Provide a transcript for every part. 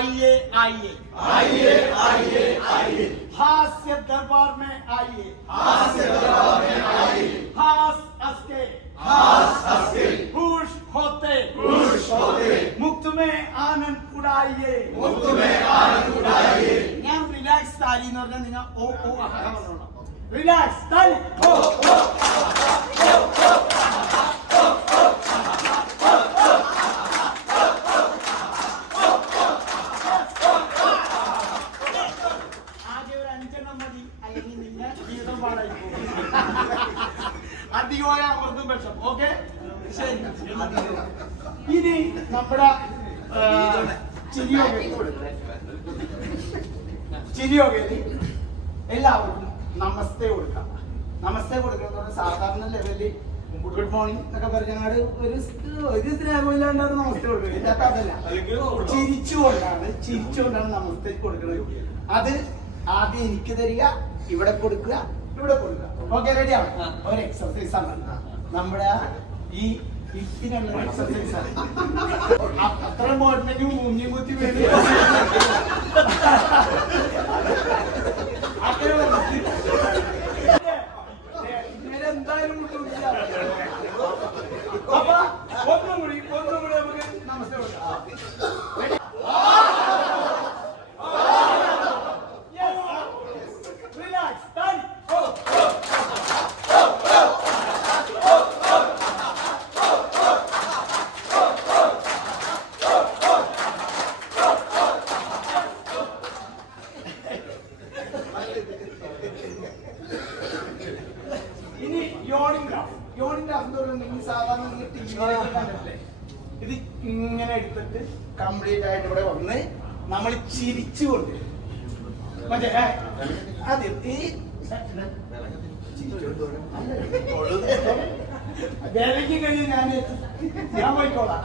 आइए आइए आइए आइए आइए हास्य दरबार में आइए हास्य दरबार में आइए हास हंस के खुश होते मुक्त में आनंद उड़ाइए ഞാൻ റിലാക്സ് താലി എന്ന് പറഞ്ഞാൽ നിങ്ങൾ ഓ ഓ റിലാക്സ് താലി ഓ ഓ അധികമായ അമൃതും വിഷം. ഓക്കെ, ശരി. ഇനി നമ്മുടെ ചിരിയൊക്കെ എല്ലാവർക്കും നമസ്തേ കൊടുക്കാം. നമസ്തേ കൊടുക്കുന്നത് സാധാരണ ലെവലിൽ ഗുഡ് മോർണിംഗ് എന്നൊക്കെ പറഞ്ഞാൽ ഒരു സ്നേഹമില്ലാണ്ടാണ് നമസ്തേ കൊടുക്കുന്നത്. ഇതിനകത്ത് അതല്ല, ചിരിച്ചുകൊണ്ടാണ് നമസ്തേ കൊടുക്കുന്നത്. അത് ആദ്യം എനിക്ക് തരിക, ഇവിടെ കൊടുക്കുക, ഇവിടെ കൊടുക്കുക. ഓക്കെ, റെഡിയാണ്. ഒരു എക്സർസൈസ് ആണ് നമ്മുടെ ഈ ഹിപ്പിനുള്ള എക്സർസൈസ് ആണ്. അത്ര മോഡലിന് മുങ്ങി കുത്തി വേണ്ടി എന്തായാലും മുട്ടില്ല. അപ്പൊ ഒന്നും കൂടി നമുക്ക് നമസ്തേ കൊടുക്കാം. ഇത് ഇങ്ങനെ എടുത്തിട്ട് കംപ്ലീറ്റ് ആയിട്ട് ഇവിടെ വന്ന് നമ്മൾ ചിരിച്ചുകൊണ്ട് മറ്റേ അതെ ഈ വേലയ്ക്ക് കഴിഞ്ഞ് ഞാൻ പോയിക്കോളാം.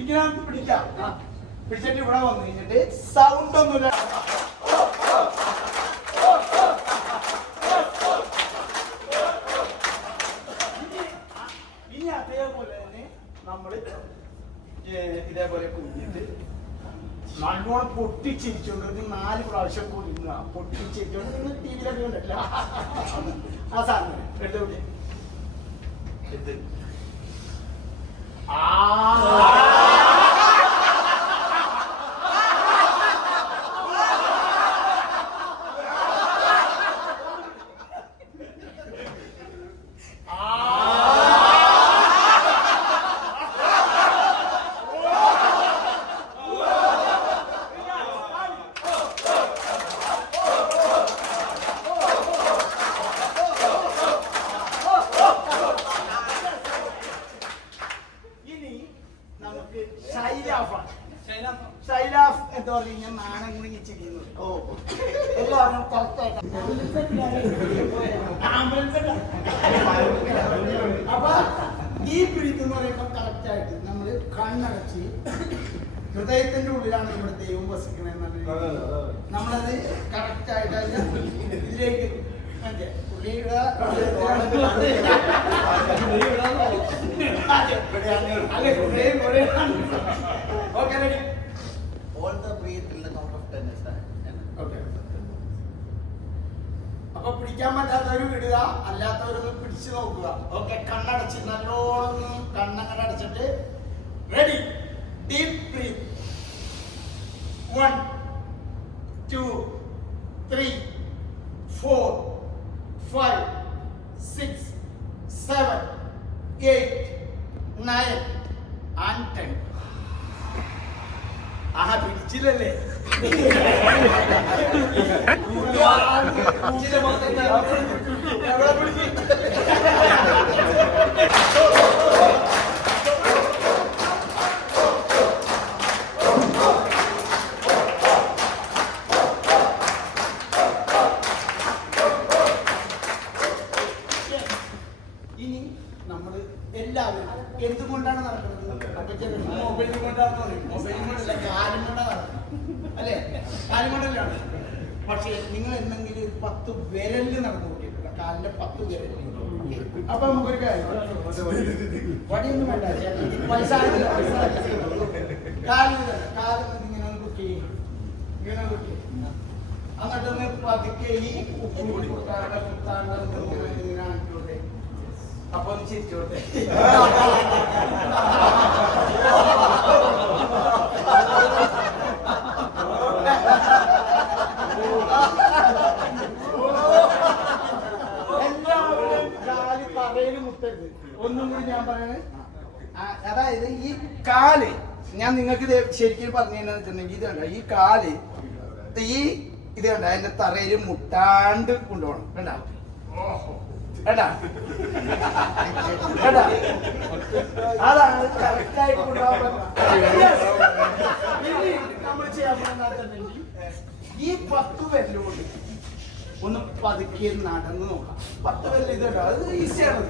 ഇങ്ങനെ പിടിക്കാം. പിടിച്ചിട്ട് ഇവിടെ വന്നു കഴിഞ്ഞിട്ട് സൗണ്ട് ഒന്നുമില്ല. ഇനി അതേപോലെ തന്നെ നമ്മള് ഇതേപോലെ കുഞ്ഞിട്ട് നല്ലോണം പൊട്ടിച്ചിരിച്ചോണ്ട് 4 പ്രാവശ്യം കുഞ്ഞുക. പൊട്ടിച്ചിരിച്ചോണ്ട് നിങ്ങൾ ടി വിയിലൊക്കെ കണ്ടിട്ടില്ല ആ സാധനം എടുത്തോട്ടെ. ഷൈലാഫ് എന്ന് പറഞ്ഞു കഴിഞ്ഞാൽ നാണം കുടുങ്ങി ചെയ്യുന്നത്. എല്ലാവരും കറക്റ്റായിട്ട് അപ്പൊ ഈ ബ്രീത്ത് എന്ന് പറയുമ്പോൾ കറക്റ്റായിട്ട് നമ്മള് കണ്ണടച്ച് ഹൃദയത്തിന്റെ ഉള്ളിലാണ് നമ്മുടെ ദൈവം വസിക്കണെന്ന് നമ്മളത് കറക്റ്റായിട്ട് ഇതിലേക്ക് പുള്ളിയുടെ okay ready. All the breathe till the count of 10 is done. Okay. അപ്പൊ പിടിക്കാൻ പറ്റാത്തവര് വിടുക, അല്ലാത്തവരൊന്ന് പിടിച്ചു നോക്കുക. ഓക്കെ, കണ്ണടച്ച് നല്ലോണം കണ്ണങ്ങനെ അടച്ചിട്ട് റെഡി. Deep breath. 1 2 3 4 5 6 7 8 9 and 10. ആഹാ, പിടിച്ചില്ലല്ലേ? ഇനി നമ്മൾ എല്ലാവരും എന്തുകൊണ്ടാണ് നടക്കുന്നത്? മൊബൈൽ കൊണ്ടാണ് മൊബൈൽ കൊണ്ടല്ല, കാര്യം കൊണ്ടാണ് നടക്കുന്നത് അല്ലേ? കാര്യം കൊണ്ടല്ലാണ്. പക്ഷെ നിങ്ങൾ എന്തെങ്കിലും 10 വിരലിൽ നടന്നു നോക്കിയിട്ടില്ല? കാലിന്റെ 10 വിരൽ അപ്പൊ നമുക്കൊരു കാര്യം വടിയൊന്നും വേണ്ട പൈസ കാലം ഇങ്ങനെ ഒന്ന് കുക്ക് ചെയ്യും ഇങ്ങനെ കുക്ക് ചെയ്യും എന്നിട്ടൊന്ന് പതുക്കെ ഈ ഉപ്പും കൂടി ഇങ്ങനെ ആക്കിക്കോട്ടെ അപ്പൊ ഒന്ന് ചിരിച്ചോട്ടെ എല്ലാവരും കാല് തറയിൽ മുട്ടരുത് ഒന്നും കൂടി ഞാൻ പറയണേ അതായത് ഈ കാല് ഞാൻ നിങ്ങൾക്ക് ഇത് ശരിക്കും പറഞ്ഞു തന്നെന്ന് വെച്ചിട്ടുണ്ടെങ്കിൽ ഇത് കണ്ട ഈ കാല് ഈ ഇത് കണ്ട അതിന്റെ തറയിൽ മുട്ടാണ്ട് കൊണ്ടുപോകണം കേട്ടാ കേട്ടാ കേട്ടാ അതാണ് കറക്റ്റ് ആയിട്ട് കൊണ്ടുപോകാൻ നമ്മൾ ചെയ്യാൻ പോകുന്നുണ്ടെങ്കിൽ ഈ 10 വിരലുകൊണ്ട് ഒന്ന് പതുക്കി നടന്ന് നോക്കാം 10 വിരൽ ഇത് കേട്ടോ അത് ഈസിയാണ്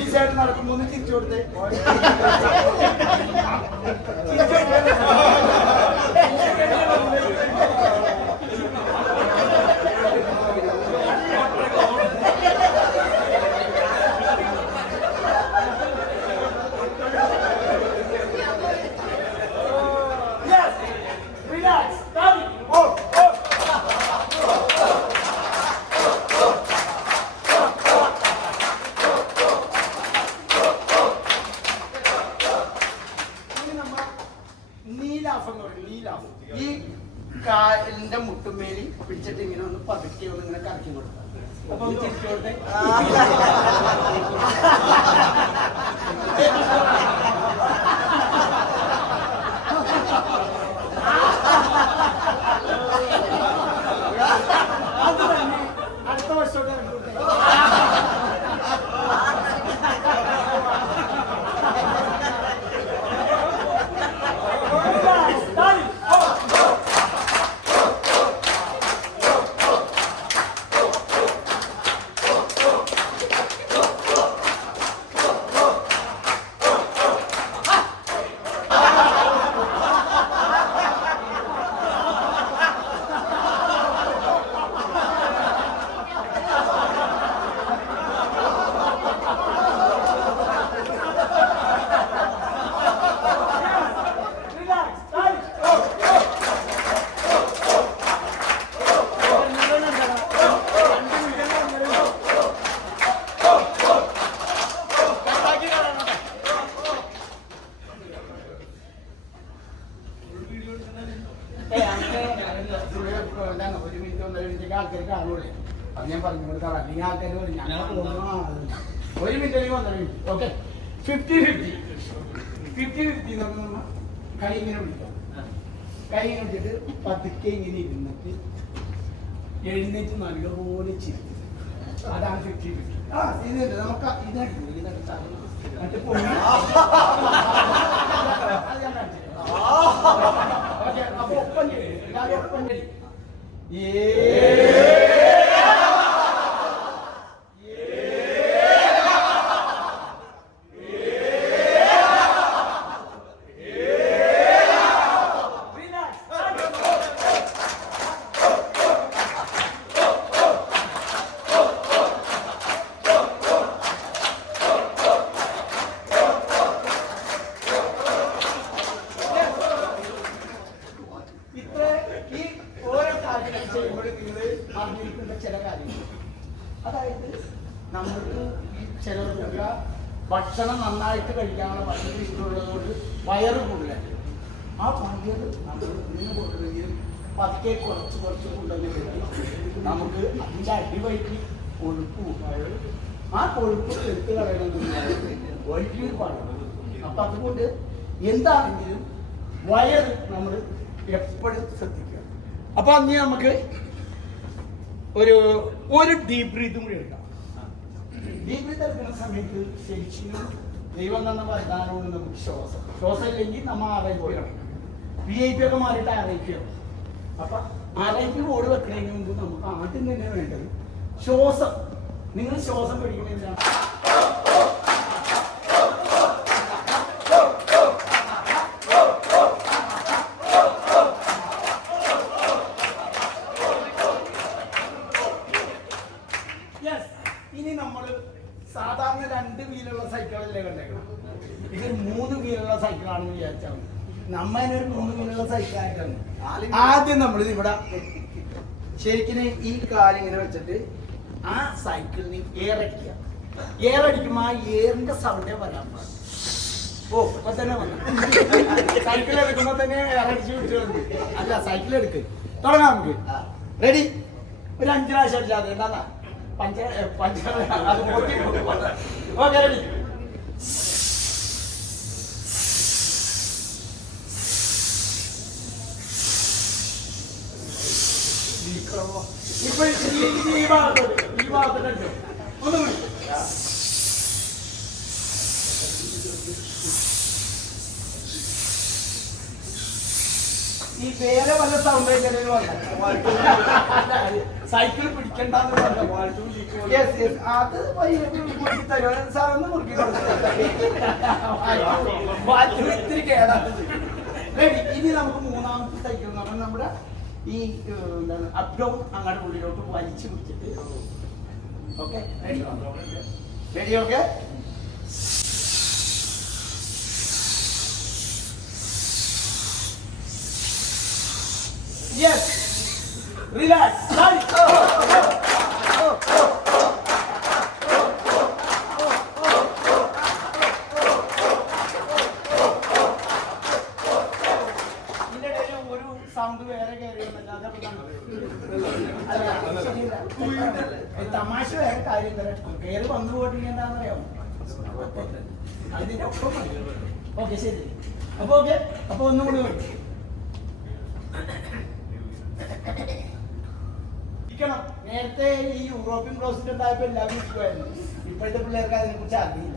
ഈസിയായിട്ട് നടക്കുമ്പോ ഒന്ന് തിരിച്ചു കൊടുത്തേ ഈ കാലിന്റെ മുട്ടുമേലി പിടിച്ചിട്ട് ഇങ്ങനെ ഒന്ന് പതുക്കി ഒന്ന് ഇങ്ങനെ കറക്കി കൊടുക്കാം അപ്പൊ ഒന്ന് തിരിച്ചോട്ടെ അത് തന്നെ അടുത്ത വർഷത്തോടെ ഒരു മിനിറ്റ് 1.5 മിനിറ്റ് ആൾക്കാർ കാണൂലേ അത് ഞാൻ പറഞ്ഞു കൊടുക്കാം അല്ലെങ്കിൽ ആൾക്കാർ ഒരു മിനിറ്റ് അല്ലെങ്കിൽ 1.5 മിനിറ്റ് ഓക്കെ 50-50 എന്ന് പറഞ്ഞാൽ കൈ ഇങ്ങനെ പിടിക്കാം കൈ ഇങ്ങനെ വെച്ചിട്ട് പതുക്കെ ഇങ്ങനെ ഇരുന്നിട്ട് എഴുന്നേറ്റ് നല്ലപോലെ ചിരിക്കും അതാണ് 50-50 ആ ഇതുണ്ട് നമുക്ക് ഇതൊക്കെ മറ്റേ പൊണ്ണി അത് ഞാൻ കാണിച്ചു ഓക്കെ അപ്പൊ ഒപ്പം ചെയ്യും ഒപ്പം ചെയ്യും ചില കാര്യങ്ങൾ അതായത് നമുക്ക് ഈ ചിലർക്ക് ഭക്ഷണം നന്നായിട്ട് കഴിക്കാനുള്ള ഭക്ഷണം ഇഷ്ടമുള്ളതുകൊണ്ട് വയറ് കൂടുതലാണ് ആ വയറ് നമ്മൾ നിന്ന് കൊണ്ടുവരികയും പതുക്കെ കുറച്ച് കൊണ്ടുവന്നിട്ട് നമുക്ക് അതിൻ്റെ അടിവയറ്റിൽ കൊഴുപ്പ് ആ കൊഴുപ്പ് എടുത്തു കളയണമെന്നുണ്ടെങ്കിൽ വലിയൊരു പാടാണ് അപ്പം അതുകൊണ്ട് എന്താണെങ്കിലും വയറ് നമ്മൾ എപ്പോഴും ശ്രദ്ധിക്കുക അപ്പം അന്ന് നമുക്ക് ഒരു ഡീപ് ബ്രീത്തും കൂടി എടുക്കാം ഡീപ് ബ്രീത്ത് എടുക്കുന്ന സമയത്ത് ശരിക്കും ദൈവം തന്ന വരദാനമാണ് നമുക്ക് ശ്വാസം ഇല്ലെങ്കിൽ നമ്മൾ RIP VIP ഒക്കെ മാറിയിട്ട് RIP ആവും അപ്പൊ RIP ബോർഡ് വെക്കുന്നതിന് മുമ്പ് നമുക്ക് ആദ്യം തന്നെ വേണ്ടത് ശ്വാസം നിങ്ങൾ ശ്വാസം പിടിക്കണില്ല ഇനി നമ്മൾ സാധാരണ 2 വീലുള്ള സൈക്കിളല്ലേ കണ്ടേക്കണം, ഇത് 3 വീലുള്ള സൈക്കിളാണെന്ന് വിചാരിച്ചാൽ മതി. നമ്മതിനൊരു 3 വീലുള്ള സൈക്കിളായിട്ടാണ്. ആദ്യം നമ്മൾ ഇവിടെ ശരിക്കും ഈ കാലിങ്ങനെ വെച്ചിട്ട് ആ സൈക്കിളിന് എയറടിക്കുക. എയറടിക്കുമ്പോൾ ആ എയറിന്റെ സൗണ്ടേ വരാൻ പാടില്ല. ഓ ഇപ്പൊ തന്നെ വന്നു. സൈക്കിൾ എടുക്കുമ്പോ തന്നെ എയറടിച്ച് വിളിച്ചു. അല്ല, സൈക്കിൾ എടുക്ക്, തുടങ്ങാം നമുക്ക്. റെഡി? ഒരു 5 പ്രാവശ്യം അല്ലാതെ എന്താ ഓക്കെ റെഡി? ഇപ്പൊ ഈ ഭാഗത്തോട്ട് ഒന്നും ഈ വേറെ വല്ല സൗണ്ട് സൈക്കിൾ പിടിക്കണ്ടെന്ന് പറഞ്ഞു. അത് മുറുക്കി തരുമോ സാർ? ഒന്ന് മുറുക്കി ഇത്തിരി കേടാണ്. ഇനി നമുക്ക് 3ാമത്തെ സൈക്കിൾ എന്ന് പറഞ്ഞാൽ നമ്മുടെ ഈ എന്താണ് അപ് ഡൗൺ അങ്ങോട്ട് ഉള്ളിലോട്ട് വലിച്ചു പിടിച്ചിട്ട്. Okay ready? Ready? Okay. Yes. Relax. Sorry. ഒരു സൗണ്ട് വേറെ തമാശ വേറെ കാര്യം കയറി വന്നു പോയിട്ട് എന്താണെന്നറിയാമോ? അതിന്റെ ഒപ്പം. ഓക്കെ ശരി. അപ്പൊ ഓക്കെ, അപ്പൊ ഒന്നും കൂടി നേരത്തെ ഈ യൂറോപ്യൻ ക്ലോസറ്റ് ഉണ്ടായപ്പോ എല്ലാവരും ഇരിക്കുമായിരുന്നു. ഇപ്പോഴത്തെ പിള്ളേർക്ക് അതിനെ കുറിച്ച് അറിയില്ല.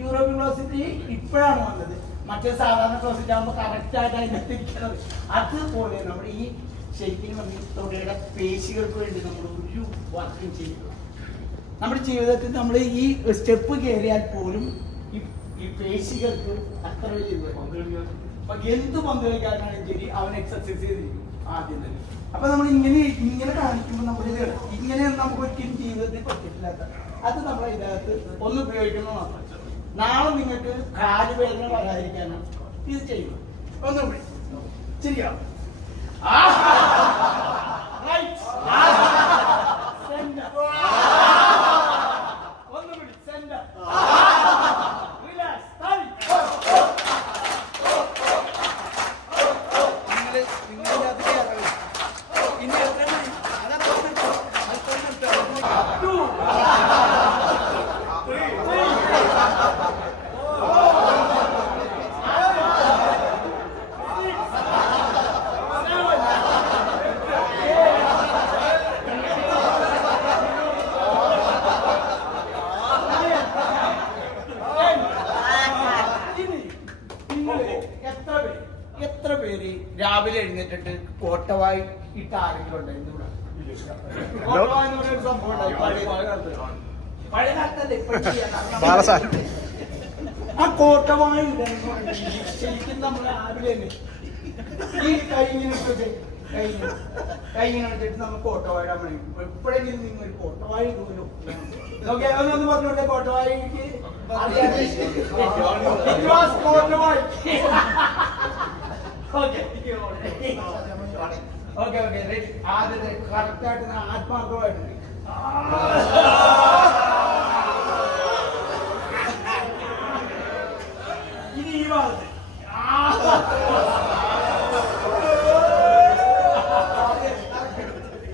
യൂറോപ്യൻ ക്ലോസറ്റ് ഇപ്പോഴാണ് വന്നത്. മറ്റേ സാധാരണ ക്ലോസറ്റ് ആകുമ്പോൾ കറക്റ്റ് ആയിട്ട് അതിനകത്ത് ഇരിക്കുന്നത്. അതുപോലെ നമ്മുടെ ഈ ശരിക്കും തൊടയുടെ പേശികൾക്ക് വേണ്ടി നമ്മൾ ഒരു വർക്കും ചെയ്യും. നമ്മുടെ ജീവിതത്തിൽ നമ്മൾ ഈ സ്റ്റെപ്പ് കയറിയാൽ പോലും ഈ പേശികൾക്ക് അത്ര വലിയ എന്ത് പന്ത് കളിക്കാനാണെങ്കിൽ ശരി അവൻ എക്സർസൈസ് ചെയ്തിരിക്കും ആദ്യം തന്നെ. അപ്പൊ നമ്മൾ ഇങ്ങനെ കാണിക്കുമ്പോൾ നമ്മൾ ഇങ്ങനെ നമുക്ക് ഒരിക്കലും ജീവിതത്തിൽ പറ്റില്ലാത്ത അത് നമ്മൾ ഇതിനകത്ത് ഒന്ന് ഉപയോഗിക്കണം മാത്രം. നാളെ നിങ്ങൾക്ക് കാലുവേദന വരാതിരിക്കാനാണ് ഇത് ചെയ്യുന്നത്. ഒന്നുകൂടി ശരിയാവും. ഒന്നുകൂടി സെന്റർ. എത്ര പേര് രാവിലെ എഴുന്നേറ്റിട്ട് കോട്ടവായി ഇട്ട ആരെങ്കിലും ഉണ്ടെങ്കിൽ കോട്ടവായി എന്ന് പറയുന്ന സംഭവം ഉണ്ടായി പഴയ കാലത്തല്ലേ. ആ കോട്ടവായി ശരിക്കും നമ്മൾ രാവിലെ ഈ കൈയിങ്ങനെ ഇട്ടിട്ട് നമ്മൾ കോട്ടവായി ഇടാൻ വേണ്ടി എപ്പോഴെങ്കിലും നിങ്ങൾ ഒരു കോട്ടവായി ഇടുമല്ലോ. ഓക്കെ, അതൊന്ന് പറഞ്ഞോട്ടെ. കോട്ടവായിക്ക് കോട്ടവായി. Okay okay okay ready? ആദ്യത്തെ കറക്റ്റ് ആയിട്ട് ആത്മാർത്ഥമായിട്ട് ഇനി ഈ ഭാഗത്ത്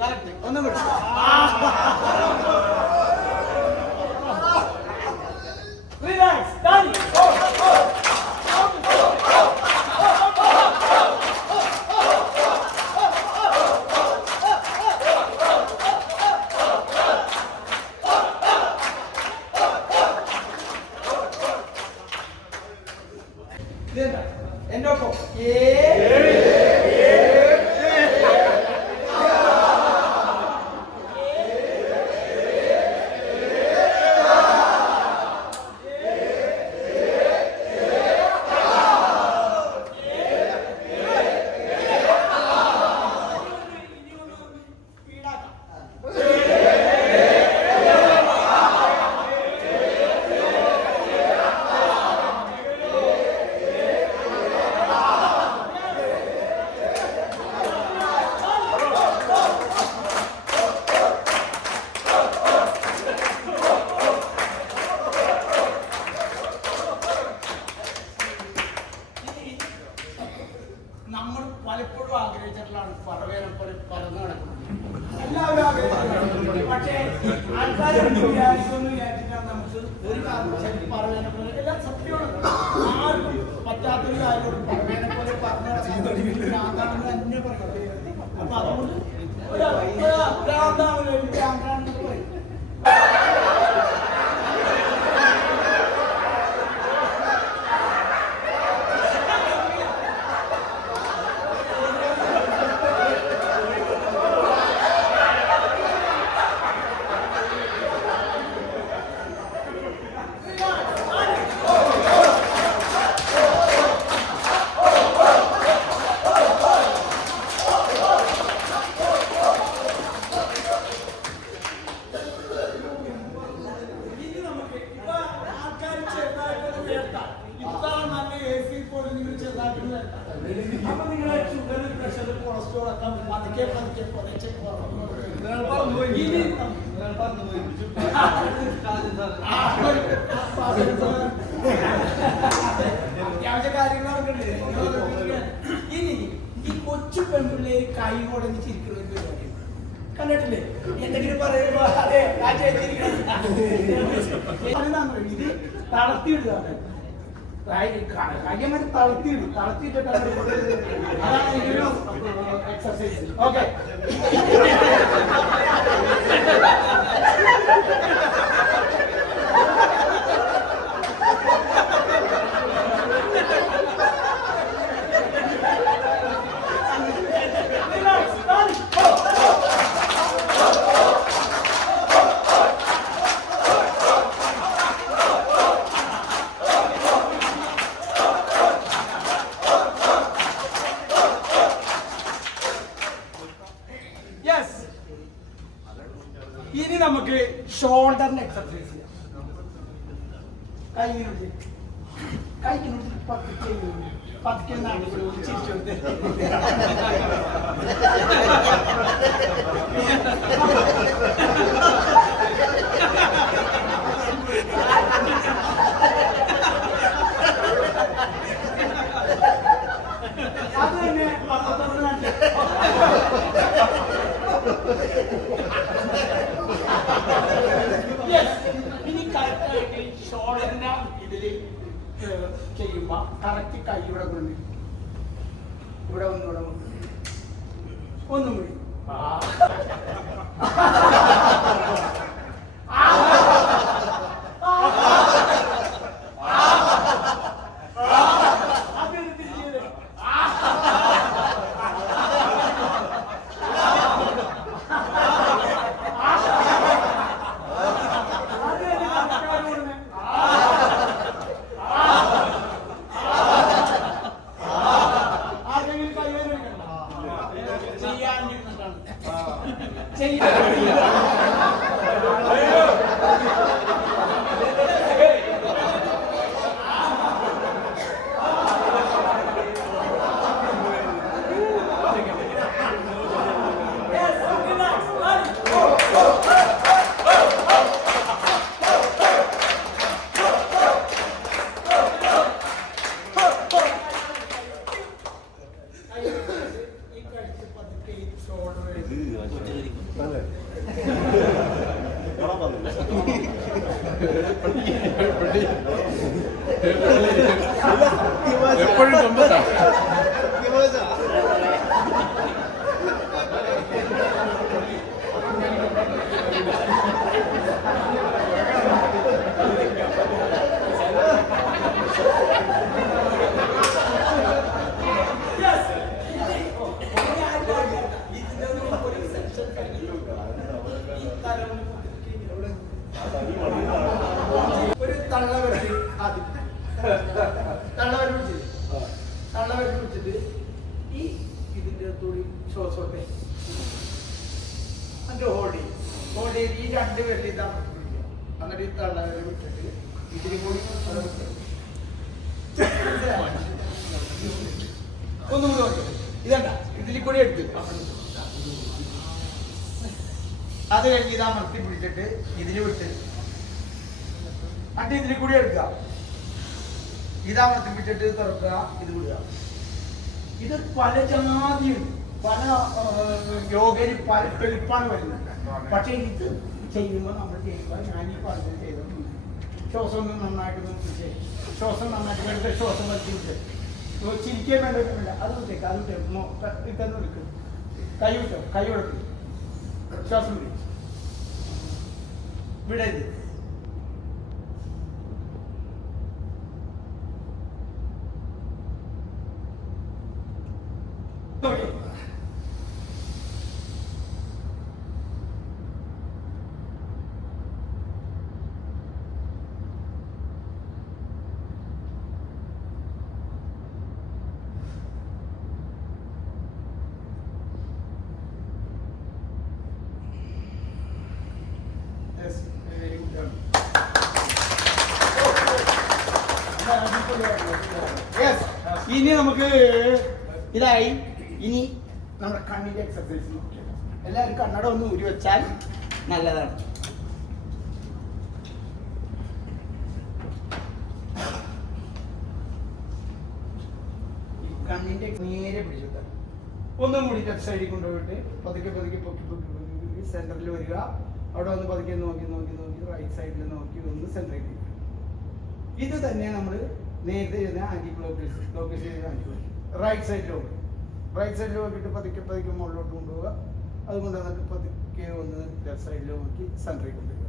കറക്റ്റ് ഒന്നും കൂടി. റിലാക്സ്. ആൾക്കാരെ വിചാരിക്കുമെന്ന് വിചാരിച്ചിട്ടാണ് നമുക്ക് ഒരു കാരണവശാലും പറവേനെ പോലെ എല്ലാം സത്യമാണ്. ആർക്കും പറ്റാത്തൊരു കാര്യം പറവേനെ പോലെ പറഞ്ഞാണെന്ന് തന്നെ പറയുന്നത്. അപ്പൊ അതുകൊണ്ട് ഭ്രാന്താണെന്ന് പറയും. അപ്പൊ നിങ്ങളെ ഷുഗർ പ്രഷർ കൊളസ്ട്രോൾ ഒക്കെ പതുക്കെ പതുക്കെ കുറച്ച് അത്യാവശ്യ കാര്യങ്ങളൊക്കെ ഉണ്ട്. ഇനി ഈ കൊച്ചു പെൺപിള്ളേര് കൈ കൊടഞ്ഞ് ചിരിക്കുന്ന ഒരു പരിപാടി കണ്ടിട്ടില്ലേ? എന്തെങ്കിലും പറയുമ്പോ അതെ ആ ചേച്ചിരിക്കണം ഇത് തളർത്തിയിടുക. കയ്യമ്മ തളർത്തിയിട്ടിട്ടാണ് അതാണ് ഒരു എക്സർസൈസ്. ഓക്കെ ഇനി നമുക്ക് ഷോൾഡറിന് എക്സർസൈസ് ചെയ്യാം. കൈകിനുള്ളിൽ പതുക്കെ ചിരിച്ചോട്ടെ. അത് തന്നെ ഇനി കറക്റ്റായിട്ട് ഷോൾഡറിന്റെ ഇതില് ചെയ്യുമ്പോ കറക്റ്റ് കൈ ഇവിടെ കൊണ്ട് ഇവിടെ ഒന്നുകൂടെ ഒന്നും കൂടി എപ്പോഴും കൊമ്പത്താ. ഒരു തള്ളവരൽ ആദ്യം തള്ളവരൽ പിടിച്ചിട്ട് ഈ ഇതിന്റെ കൂടി ശ്വാസോട്ടെ അതിന്റെ ഹോൾഡ് ചെയ്ത് ഈ രണ്ട് പേരിൽ ഇതാ പിടിക്കുക. എന്നിട്ട് ഈ തള്ളവരൽ വിട്ടിട്ട് ഇതിന് കൂടി ഒന്നുകൂടി നോക്കുക. ഇതണ്ട ഇതിൽ കൂടി എടുത്ത് അത് കഴിഞ്ഞ് ഇതാ മർത്തി പിടിച്ചിട്ട് ഇതിന് വിട്ട് അണ്ട് ഇതിൽ കൂടി എടുക്കുക. ഇതാ മർത്തി പിടിച്ചിട്ട് തുറക്കുക, ഇത് വിടുക. ഇത് പല ജാതിയുണ്ട്, പല യോഗയിൽ പല എളുപ്പമാണ് വരുന്നത്. പക്ഷെ ഇത് ചെയ്യുമ്പോൾ നമ്മൾ ചെയ്യുമ്പോൾ ഞാൻ ഈ പറഞ്ഞത് ചെയ്തത് ശ്വാസം ഒന്ന് നന്നായിട്ട് നോക്കിയിട്ട് ശ്വാസം നന്നായിട്ട് എടുത്ത് ശ്വാസം വലിച്ചിട്ട് ചിരിക്കാൻ വേണ്ടിയിട്ടില്ല അത് വിട്ടേക്ക് അത് വിട്ടേക്ക് ഇതെന്ന് എടുക്കും കൈ വിട്ടോ കൈ കൊടുക്കും ശ്വാസം പിടിച്ചു വിടരുത് ഇനി നമുക്ക് ഇതായി ഇനി നമ്മുടെ കണ്ണിന്റെ എക്സർസൈസ് നോക്കിയാൽ എല്ലാവരും കണ്ണട ഒന്ന് ഊരി വെച്ചാൽ നല്ലതാണ്. കണ്ണിന്റെ നേരെ പിടിച്ചിട്ട് ഒന്നും കൂടി ലെഫ്റ്റ് സൈഡിൽ കൊണ്ടുപോയിട്ട് പതുക്കെ പതുക്കെ പൊക്കി പൊക്കി പൊക്കി സെന്ററിൽ വരിക. അവിടെ ഒന്ന് പതുക്കെ നോക്കി നോക്കി നോക്കി റൈറ്റ് സൈഡിൽ നോക്കി ഒന്ന് സെന്ററിൽ വരിക. ഇത് തന്നെ നമ്മൾ നേരത്തെ ചെയ്ത ആന്റി ക്ലോക്കേഴ്സ് ചെയ്ത ആന്റി റൈറ്റ് സൈഡിൽ നോക്കുക. റൈറ്റ് സൈഡിൽ നോക്കിയിട്ട് പതുക്കെ പതുക്കെ മുകളിലോട്ട് കൊണ്ടുപോവുക. അതുകൊണ്ട് നമുക്ക് പതുക്കെ ഒന്ന് ലെഫ്റ്റ് സൈഡിൽ നോക്കി സെന്ററിൽ കൊണ്ടുവരിക.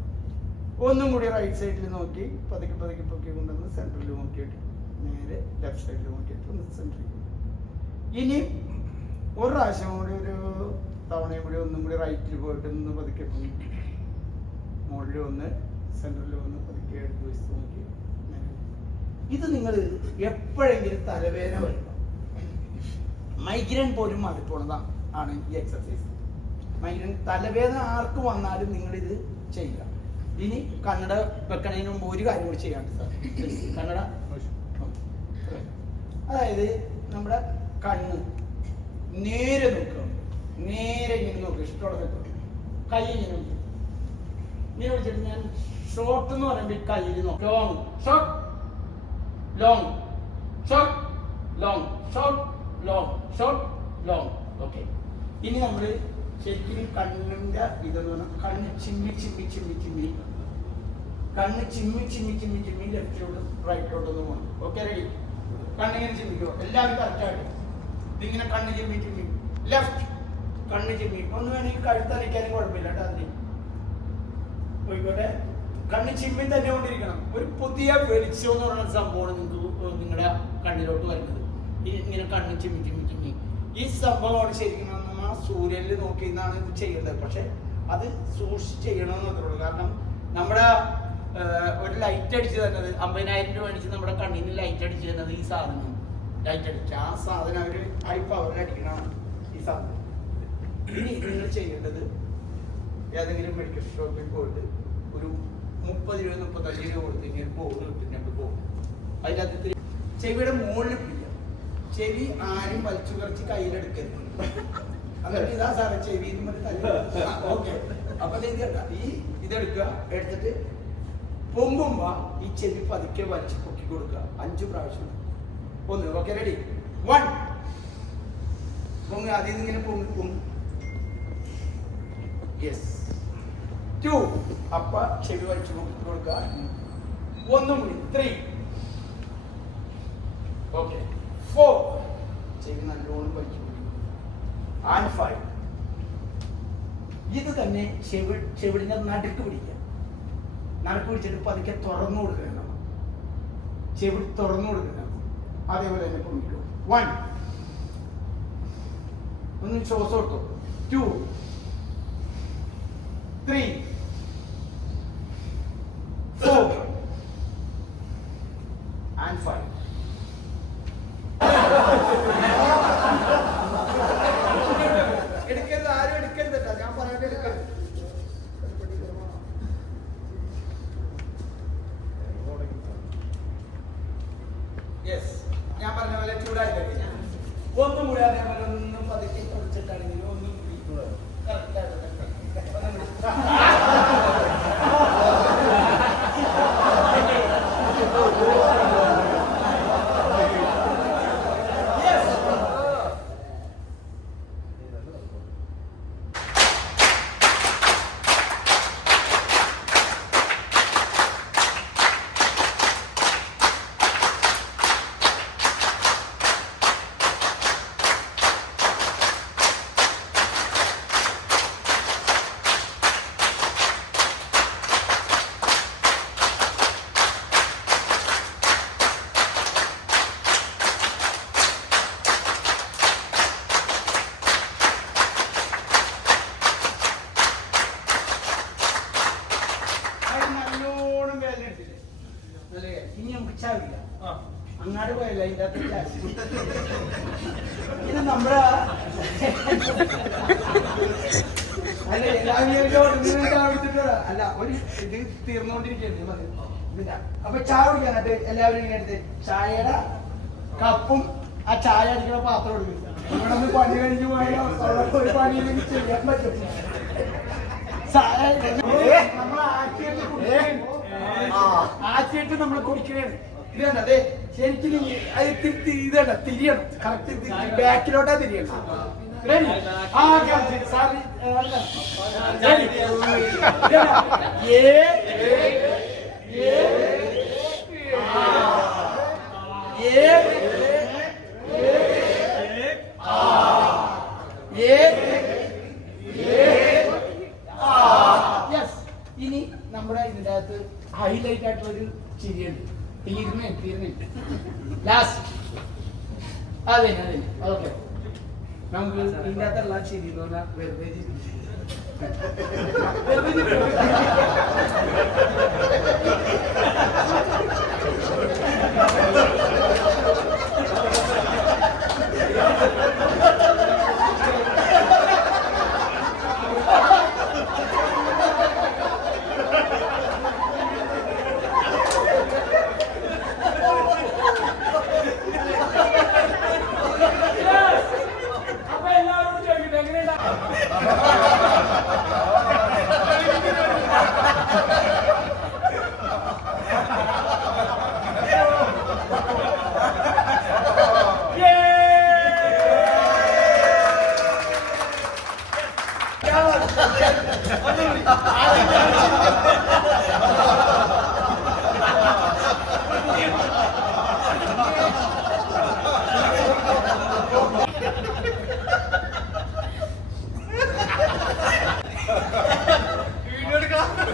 ഒന്നും കൂടി റൈറ്റ് സൈഡിൽ നോക്കി പതുക്കെ പതുക്കെ പൊക്കി കൊണ്ടുവന്ന് സെന്ററിൽ നോക്കിയിട്ട് നേരെ ലെഫ്റ്റ് സൈഡിൽ നോക്കിയിട്ട് ഒന്ന് സെന്ററിൽ കൊണ്ടുവരിക. ഇനി ഒരു പ്രാവശ്യം കൂടി ഒരു തവണയും കൂടി ഒന്നും കൂടി റൈറ്റിൽ പോയിട്ട് ഒന്ന് പതുക്കെ പോയി മുകളിൽ ഒന്ന് സെന്ററിൽ ഒന്ന് പതുക്കെ എടുത്ത് വെച്ച് നോക്കി. ഇത് നിങ്ങൾ എപ്പോഴെങ്കിലും തലവേദന വരുമ്പോൾ മൈഗ്രെയിൻ പോലും മാറിപ്പോണതാണ് ആണ് ഈ എക്സർസൈസ്. മൈഗ്രെയിൻ തലവേദന ആർക്ക് വന്നാലും നിങ്ങളിത് ചെയ്യുക. ഇനി കണ്ണട വെക്കണതിന് മുമ്പ് ഒരു കാര്യം കൂടി ചെയ്യാണ്ട് സാർ കണ്ണട. അതായത് നമ്മുടെ കണ്ണ് നേരെ നോക്കുക. നേരെ ഇങ്ങനെ നോക്കുക. ഇഷ്ടമുള്ള കൈ ഇങ്ങനെ നോക്കുക. ഇങ്ങനെ വിളിച്ചിട്ട് ഞാൻ ഷോർട്ട് എന്ന് പറയുമ്പോൾ കയ്യിൽ നോക്കും. Long short long short long short long short long. Okay. ഇനി നമ്മൾ ശരിക്കും കണ്ണിന്റെ ഇതെന്ന് പറഞ്ഞാൽ കണ്ണ് ചിമ്മി ചിമ്മി ചിമ്മി ചിമ്മി കണ്ണ് ചിമ്മി ചിമ്മി ചിമ്മി ചിമ്മി ലെഫ്റ്റിലോട്ടും റൈറ്റിലോട്ടൊന്നും പോകണം. Okay ready? കണ്ണിങ്ങനെ ചിമ്മിക്കുക. എല്ലാവരും കറക്റ്റായിട്ട് ഇതിങ്ങനെ കണ്ണ് ചിമ്മി ചിമ്മി ലെഫ്റ്റ് കണ്ണ് ചിമ്മി. ഒന്ന് വേണമെങ്കിൽ കഴുത്തരയ്ക്കാനും കുഴപ്പമില്ല കേട്ടോ. അതിന് പോയിക്കോട്ടെ. കണ്ണ് ചിമ്മി തന്നെ കൊണ്ടിരിക്കണം. ഒരു പുതിയ വെളിച്ചം എന്ന് പറയുന്ന സംഭവമാണ് നിങ്ങൾക്ക് നിങ്ങളുടെ കണ്ണിലോട്ട് വരുന്നത്. ഇങ്ങനെ കണ്ണ് ചിമ്മി ചിമ്മി ചിമ്മി ഈ സംഭവമാണ് ശരിക്കും നമ്മൾ ആ സൂര്യനിൽ നോക്കി നിന്നാണ് ഇത് ചെയ്യേണ്ടത്. പക്ഷെ അത് സൂക്ഷിച്ച് ചെയ്യണമെന്ന് മാത്രമേ ഉള്ളൂ. കാരണം നമ്മുടെ ഒരു ലൈറ്റ് അടിച്ച് തന്നത് 50,000 രൂപ അടിച്ച് നമ്മുടെ കണ്ണിന് ലൈറ്റ് അടിച്ച് തന്നത് ഈ സാധനം. ലൈറ്റ് അടിച്ച് ആ സാധനം അവർ ഹൈ പവറിൽ അടിക്കണമാണ് ഈ സാധനം. ഇനി നിങ്ങൾ ചെയ്യേണ്ടത് ഏതെങ്കിലും മെഡിക്കൽ ഷോപ്പിൽ പോയിട്ട് ഒരു 30 രൂപ 35 രൂപ കൊടുത്ത് ഇങ്ങനെ പോകുന്നു കിട്ടുന്നുണ്ട് പോകും. അതിൻ്റെ അകത്ത് ചെവിയുടെ മുകളിൽ പിടിക്കുക. ചെവി ആരും വലിച്ചു കുറച്ച് കയ്യിലെടുക്കരുത്. അങ്ങനെ ഇതാ സാറേ ചെവി ഓക്കെ. അപ്പൊ ഈ ഇതെടുക്കുക. എടുത്തിട്ട് പൊങ്ങുമ്പോ ഈ ചെവി പതുക്കെ വലിച്ച് പൊക്കി കൊടുക്കുക 5 പ്രാവശ്യം. ഒന്ന്. Okay ready? 1 പൊങ്ങ്. അതിൽ നിന്ന് ഇങ്ങനെ പൊങ്ങി പൊങ്ങും. യെസ്. 2 അപ്പ ചെവി വലിച്ചു പൊക്കി കൊടുക്കുക. 1 കൂടി. 3 ഓക്കെ. 4 ചെവി നല്ലോണം വലിച്ചു കൊടുക്കുക. ആൻഡ് 5 ഇത് തന്നെ ചെവിടിന്റെ നടുക്ക് പിടിക്കുക. നടുക്ക് പിടിച്ചിട്ട് പതുക്കെ തുറന്നു കൊടുക്കണം. ചെവിടി തുറന്നു കൊടുക്കണം. അതേപോലെ തന്നെ പൊങ്ങിക്കും. 1 ഒന്ന് ശ്വാസം എടുത്തു. 2 3 4 and 5. എടുക്കരുത്. ആരും എടുക്കരുത് കേട്ടോ. ഞാൻ പറയാതെ എടുക്കരുത്. യെസ്. ഞാൻ പറഞ്ഞ പോലെ ചൂടായിട്ടൊക്കെ ഒന്നും കൂടി അതേപോലെ ഒന്നും പതുക്കെ കുടിച്ചിട്ടാണെങ്കിലും ഒന്നും കൂടി കറക്റ്റായിട്ട് ഇനി നമുക്ക് ചാവില്ല അങ്ങാട് പോയല്ല ഇതിന്റെ അകത്ത് ചാവി ഇത് നമ്മുടെ അല്ല അല്ല ഒരു ഇത് തീർന്നുകൊണ്ടിരിക്കുകയാണ് അപ്പൊ ചായ കുടിക്കാനായിട്ട് എല്ലാവരും ഇങ്ങനെ എടുത്ത് ചായയുടെ കപ്പും ആ ചായ അടിക്കുന്ന പാത്രം എടുക്കും ഇവിടെ ഒന്ന് പണി കഴിഞ്ഞു പോയാൽ ഒരു പണി ചെയ്യാൻ പറ്റും നമ്മൾ ആറ്റിയിട്ട് നമ്മൾ കുടിക്കണേണ് ഇതണ്ട അതെ ശരിക്കും ഇതണ്ട തിരിയണം കറക്റ്റ് ബാക്കിലോട്ടാ തിരിയണം Ready? Sorry. Ready? Yes. ഇനി നമ്മുടെ ഇതിന്റെ അകത്ത് ഹൈലൈറ്റ് ആയിട്ടുള്ള ഒരു ചിരിയുണ്ട് തീർന്നേ ലാസ്റ്റ് അതെ ഓക്കെ നമുക്ക് ഇതിന്റെ അകത്തുള്ള ചിരി എന്ന് പറഞ്ഞാൽ വെറുതെ